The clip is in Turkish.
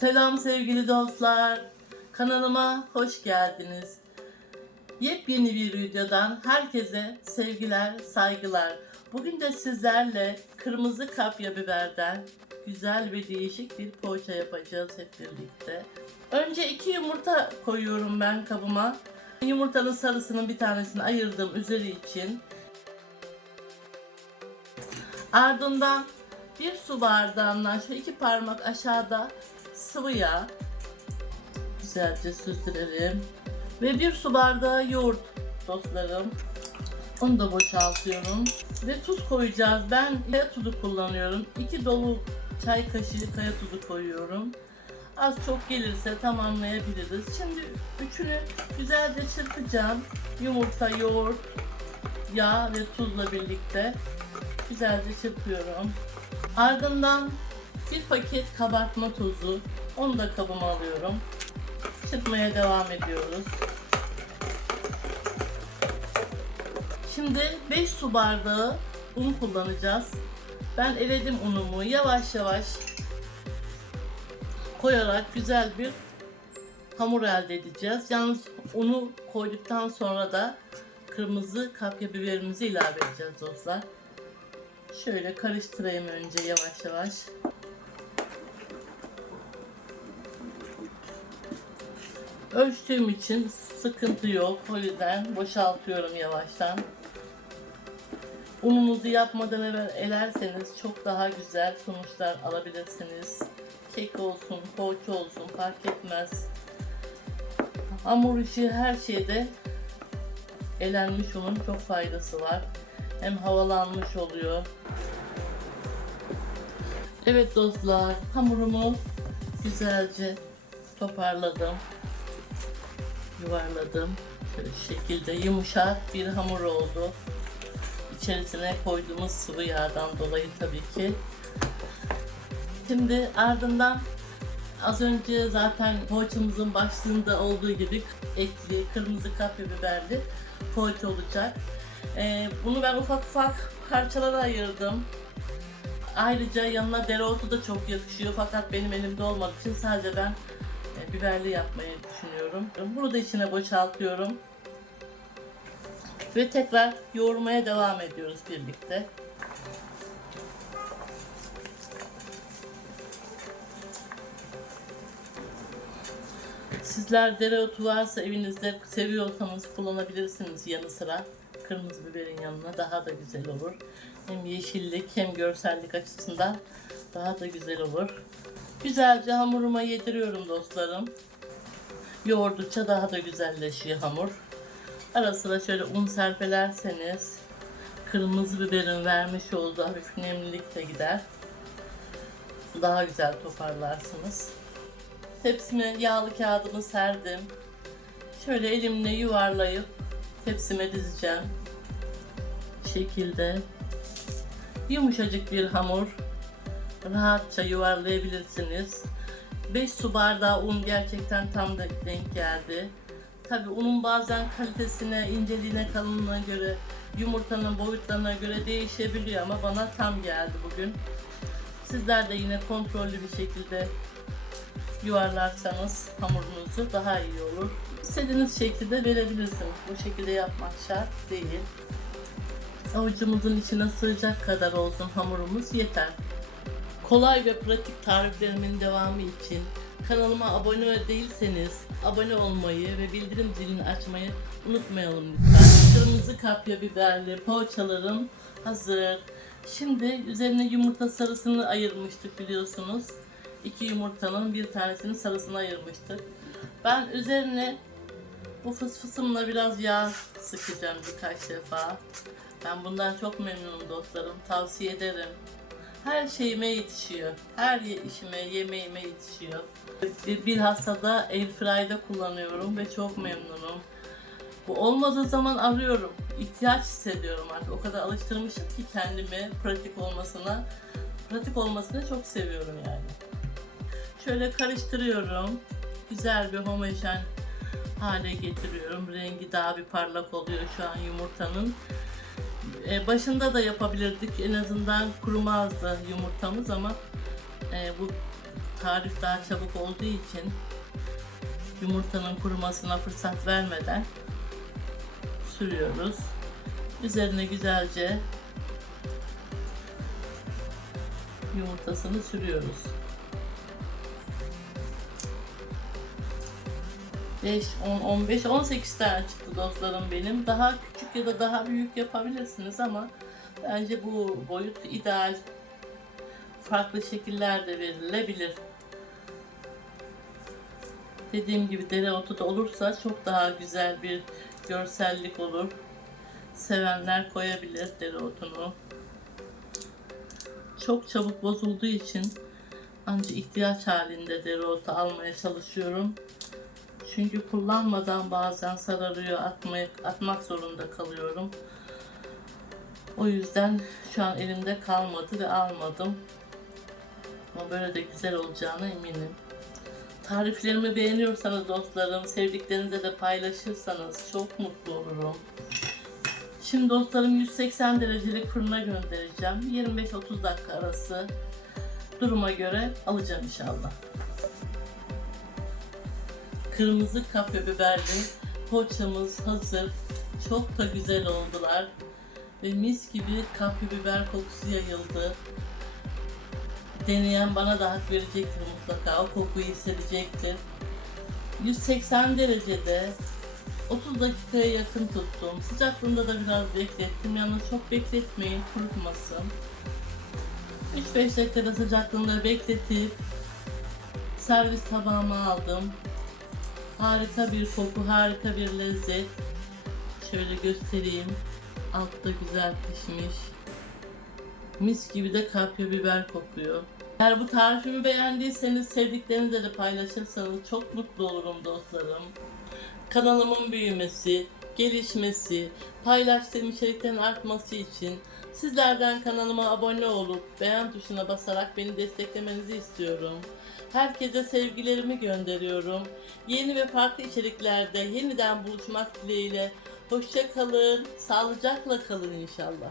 Selam sevgili dostlar. Kanalıma hoş geldiniz. Yepyeni bir videodan herkese sevgiler, saygılar. Bugün de sizlerle kırmızı kapya biberden güzel ve değişik bir poğaça yapacağız hep birlikte. Önce iki yumurta koyuyorum ben kabıma. Yumurtanın sarısının bir tanesini ayırdım üzeri için. Ardından bir su bardağından şu iki parmak aşağıda sıvı yağ güzelce süzdürelim. Ve bir su bardağı yoğurt dostlarım. Onu da boşaltıyorum. Ve tuz koyacağız. Ben kaya tuzu kullanıyorum. 2 dolu çay kaşığı kaya tuzu koyuyorum. Az çok gelirse tamamlayabiliriz. Şimdi üçünü güzelce çırpacağım. Yumurta, yoğurt, yağ ve tuzla birlikte güzelce çırpıyorum. Ardından bir paket kabartma tozu. Onu da kabıma alıyorum. Çırpmaya devam ediyoruz. Şimdi 5 su bardağı un kullanacağız. Ben eledim unumu. Yavaş yavaş koyarak güzel bir hamur elde edeceğiz. Yalnız unu koyduktan sonra da kırmızı kapya biberimizi ilave edeceğiz dostlar. Şöyle karıştırayım önce yavaş yavaş. Ölçtüğüm için sıkıntı yok. O yüzden boşaltıyorum yavaştan. Ununuzu yapmadan evvel elerseniz çok daha güzel sonuçlar alabilirsiniz. Kek olsun, poğaça olsun fark etmez. Hamur işi her şeyde elenmiş unun çok faydası var. Hem havalanmış oluyor. Evet dostlar, hamurumu güzelce toparladım. Yuvarladım. Şöyle şekilde yumuşak bir hamur oldu. İçerisine koyduğumuz sıvı yağdan dolayı tabii ki. Şimdi ardından az önce zaten poğaçamızın başlığında olduğu gibi etli, kırmızı kapya biberli poğaça olacak. Ee, bunu ben ufak ufak parçalara ayırdım. Ayrıca yanına dereotu da çok yakışıyor fakat benim elimde olmadığı için sadece ben biberli yapmayı düşünüyorum. Bunu da içine boşaltıyorum. Ve tekrar yoğurmaya devam ediyoruz birlikte. Sizler dereotu varsa evinizde seviyorsanız kullanabilirsiniz yanı sıra. Kırmızı biberin yanına daha da güzel olur. Hem yeşillik hem görsellik açısından daha da güzel olur. Güzelce hamuruma yediriyorum dostlarım. Yoğurdukça daha da güzelleşiyor hamur. Ara sıra şöyle un serpelerseniz kırmızı biberin vermiş olduğu hafif nemlilik de gider. Daha güzel toparlarsınız. Tepsime yağlı kağıdımı serdim. Şöyle elimle yuvarlayıp tepsime dizeceğim. Şekilde yumuşacık bir hamur. Rahatça yuvarlayabilirsiniz. 5 su bardağı un gerçekten tam da denk geldi. Tabi unun bazen kalitesine, inceliğine, kalınlığına göre, yumurtanın boyutlarına göre değişebiliyor ama bana tam geldi bugün. Sizler de yine kontrollü bir şekilde yuvarlarsanız hamurunuzu daha iyi olur. İstediğiniz şekilde verebilirsiniz. Bu şekilde yapmak şart değil. Avucumuzun içine sığacak kadar olsun hamurumuz yeter. Kolay ve pratik tariflerimin devamı için kanalıma abone değilseniz abone olmayı ve bildirim zilini açmayı unutmayalım lütfen. Kırmızı kapya biberli poğaçalarım hazır. Şimdi üzerine yumurta sarısını ayırmıştık biliyorsunuz. İki yumurtanın bir tanesini sarısını ayırmıştık. Ben üzerine bu fısfısımla biraz yağ sıkacağım birkaç defa. Ben bundan çok memnunum dostlarım. Tavsiye ederim. Her şeyime yetişiyor. Her işime, yemeğime yetişiyor. Bilhassa da Airfry'da kullanıyorum ve çok memnunum. Bu olmadığı zaman arıyorum. İhtiyaç hissediyorum artık. O kadar alıştırmışım ki kendimi pratik olmasına. Pratik olmasını çok seviyorum yani. Şöyle karıştırıyorum. Güzel bir homojen hale getiriyorum. Rengi daha bir parlak oluyor şu an yumurtanın. Ee, başında da yapabilirdik. En azından kurumazdı yumurtamız ama e, bu tarif daha çabuk olduğu için yumurtanın kurumasına fırsat vermeden sürüyoruz. Üzerine güzelce yumurtasını sürüyoruz. 5, 10, 15, 18 tane çıktı dostlarım benim. Daha küçük ya da daha büyük yapabilirsiniz ama bence bu boyut ideal. Farklı şekiller de verilebilir. Dediğim gibi dereotu da olursa çok daha güzel bir görsellik olur. Sevenler koyabilir dereotunu. Çok çabuk bozulduğu için ancak ihtiyaç halinde dereotu almaya çalışıyorum. Çünkü kullanmadan bazen sararıyor, atmaya, atmak zorunda kalıyorum. O yüzden şu an elimde kalmadı ve almadım. Ama böyle de güzel olacağına eminim. Tariflerimi beğeniyorsanız dostlarım, sevdiklerinizle de paylaşırsanız çok mutlu olurum. Şimdi dostlarım 180 derecelik fırına göndereceğim. 25-30 dakika arası duruma göre alacağım inşallah. Kırmızı kapya biberli poğaçamız hazır. Çok da güzel oldular. Ve mis gibi kapya biber kokusu yayıldı. Deneyen bana da hak verecektir mutlaka. O kokuyu hissedecektir. 180 derecede 30 dakikaya yakın tuttum. Sıcaklığında da biraz beklettim. Yalnız çok bekletmeyin, kurutmasın. 3-5 dakikada sıcaklığında bekletip servis tabağıma aldım. Harika bir koku, harika bir lezzet. Şöyle göstereyim. Altta güzel pişmiş. Mis gibi de kapya biber kokuyor. Eğer bu tarifimi beğendiyseniz sevdiklerinizle de paylaşırsanız çok mutlu olurum dostlarım. Kanalımın büyümesi, gelişmesi, paylaştığım içeriklerin artması için sizlerden kanalıma abone olup beğen tuşuna basarak beni desteklemenizi istiyorum. Herkese sevgilerimi gönderiyorum. Yeni ve farklı içeriklerde yeniden buluşmak dileğiyle. Hoşça kalın, sağlıcakla kalın inşallah.